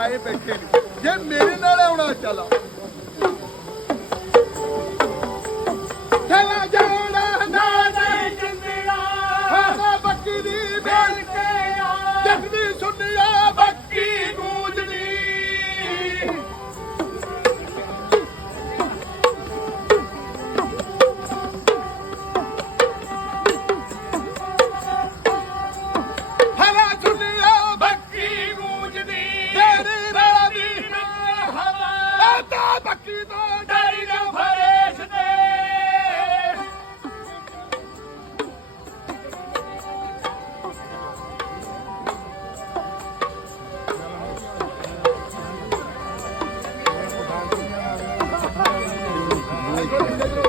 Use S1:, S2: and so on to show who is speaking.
S1: ਆਏ ਬੈਠੇ ਨੇ ਜੇ ਮੇਰੇ ਨਾਲ ਆਉਣਾ ਚੱਲ ਦਾਤਾ ਬੱਕੀ ਤੋਂ ਡਰੀ ਨਾ
S2: ਫਰੇਸ਼
S1: ਤੇ Thank you.